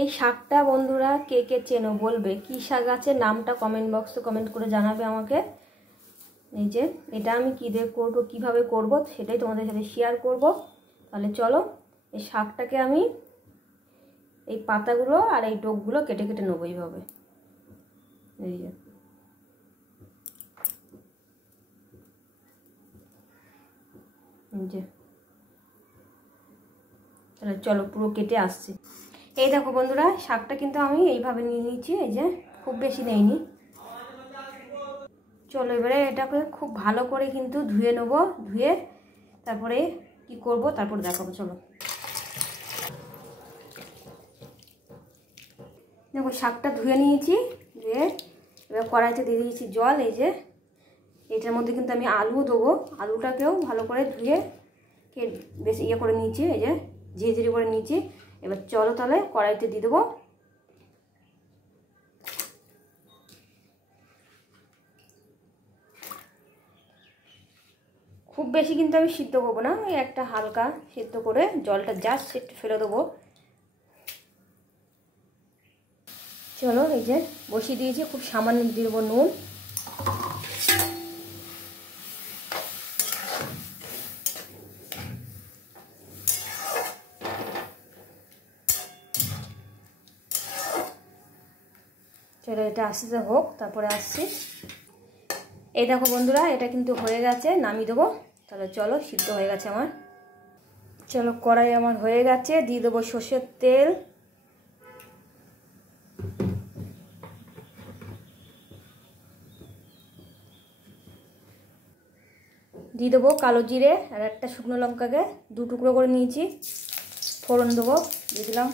এই শাকটা বন্ধুরা কে কে চেনো বলবে, কি শাক আছে নামটা কমেন্ট বক্সে কমেন্ট করে জানাবে আমাকে। এই যে এটা আমি কী দিয়ে করবো, কীভাবে করব সেটাই তোমাদের সাথে শেয়ার করব। তাহলে চলো এই শাকটাকে আমি এই পাতাগুলো আর এই ডোকগুলো কেটে কেটে নেবো এইভাবে। এই যে তাহলে চলো পুরো কেটে আসছি। এই দেখো বন্ধুরা শাকটা কিন্তু আমি এইভাবে নিয়ে নিয়েছি, এই যে খুব বেশি নেইনি। চলো এবারে এটাকে খুব ভালো করে কিন্তু ধুয়ে নেবো, ধুয়ে তারপরে কি করব তারপর দেখাবো। চলো দেখো শাকটা ধুয়ে নিয়েছি, ধুয়ে এবার কড়াইতে দিয়ে দিয়েছি জল। এই যে এটার মধ্যে কিন্তু আমি আলু দেবো, আলুটাকেও ভালো করে ধুয়ে বেশ ইয়ে করে নিয়েছি, এই যে ঝিরিঝিরি করে নিয়েছি। এবার চলো তাহলে কড়াইতে দিয়ে দেবো। খুব বেশি কিন্তু আমি সিদ্ধ করবো না, ওই একটা হালকা সিদ্ধ করে জলটা জাস্ট একটু ফেলে দেবো। চলো এই যে বসিয়ে দিয়েছি, খুব সামান্য দিয়ে দেবো নুন। চলো এটা আস্তে হোক, তারপরে আসছি। এই দেখো বন্ধুরা এটা কিন্তু হয়ে গেছে, নামিয়ে দেবো। তাহলে চলো সিদ্ধ হয়ে গেছে আমার। চলো কড়াই আমার হয়ে গেছে, দিয়ে দেবো সর্ষের তেল। দিয়ে দেবো কালো জিরে আর একটা শুকনো লঙ্কাকে দু টুকরো করে নিয়েছি। ফোড়ন দেবো, দিয়ে দিলাম।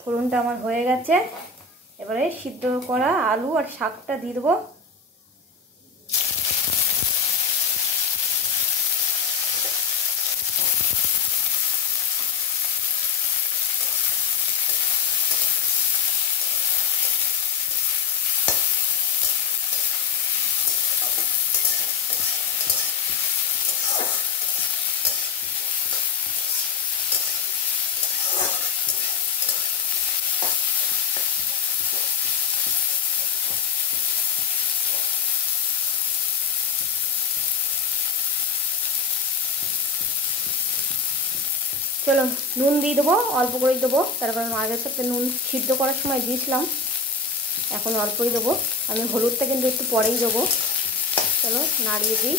ফোড়নটা আমার হয়ে গেছে, এবারে সিদ্ধ করা আলু আর শাকটা দিয়ে দেবো। চলো নুন দিয়ে দেবো, অল্প করেই দেবো, তার কারণ আগের সাথে নুন সিদ্ধ করার সময় দিয়েছিলাম, এখন অল্পই দেবো। আমি হলুদটা কিন্তু একটু পরেই দেবো। চলো নাড়িয়ে দিই।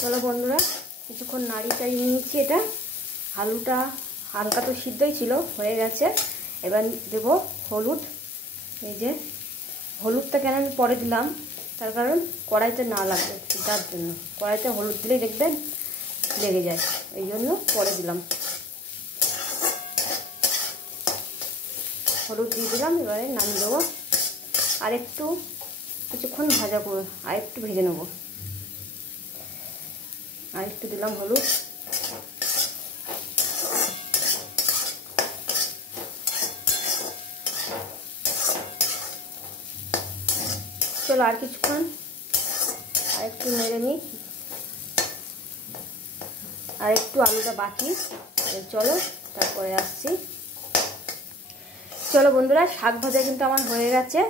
চলো বন্ধুরা কিছুক্ষণ নাড়ি চাড়িয়ে নিয়েছি। এটা আলুটা হালকা তো সিদ্ধই ছিল, হয়ে গেছে। এবার দেবো হলুদ। এই যে হলুদটা কেন আমি পরে দিলাম, তার কারণ কড়াইতে না লাগবে, যার জন্য। কড়াইতে হলুদ দিলেই দেখবেন লেগে যায়, এই জন্য পরে দিলাম। হলুদ দিয়ে দিলাম, এবারে নামিয়ে দেবো। আর একটু কিছুক্ষণ ভাজা করে আর একটু ভেজে নেবো। আর একটু দিলাম হলুদ। চলো আর কিছুক্ষণ আর একটু নেড়ে নিই, আর একটু আলুটা বাকি। চলো তারপরে আসছি। চলো বন্ধুরা শাক ভাজা কিন্তু আমার হয়ে গেছে।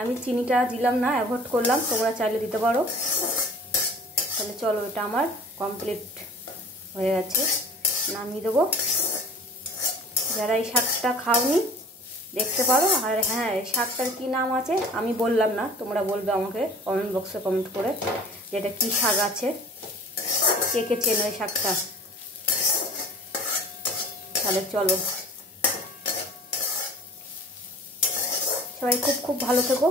আমি চিনিটা দিলাম না, অ্যাভয়েড করলাম, তোমরা চাইলে দিতে পারো। তাহলে চলো এটা আমার কমপ্লিট হয়ে গেছে, নামিয়ে দেবো। যারা এই শাকটা খাওনি দেখতে পারো। আর হ্যাঁ এই শাকটার কী নাম আছে আমি বললাম না, তোমরা বলবে আমাকে কমেন্ট বক্সে কমেন্ট করে যে এটা কী শাক আছে, কে কে চেনো এই শাকটা। তাহলে চলো সবাই খুব খুব ভালো থেকো।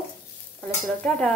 তাহলে চলো টাটা।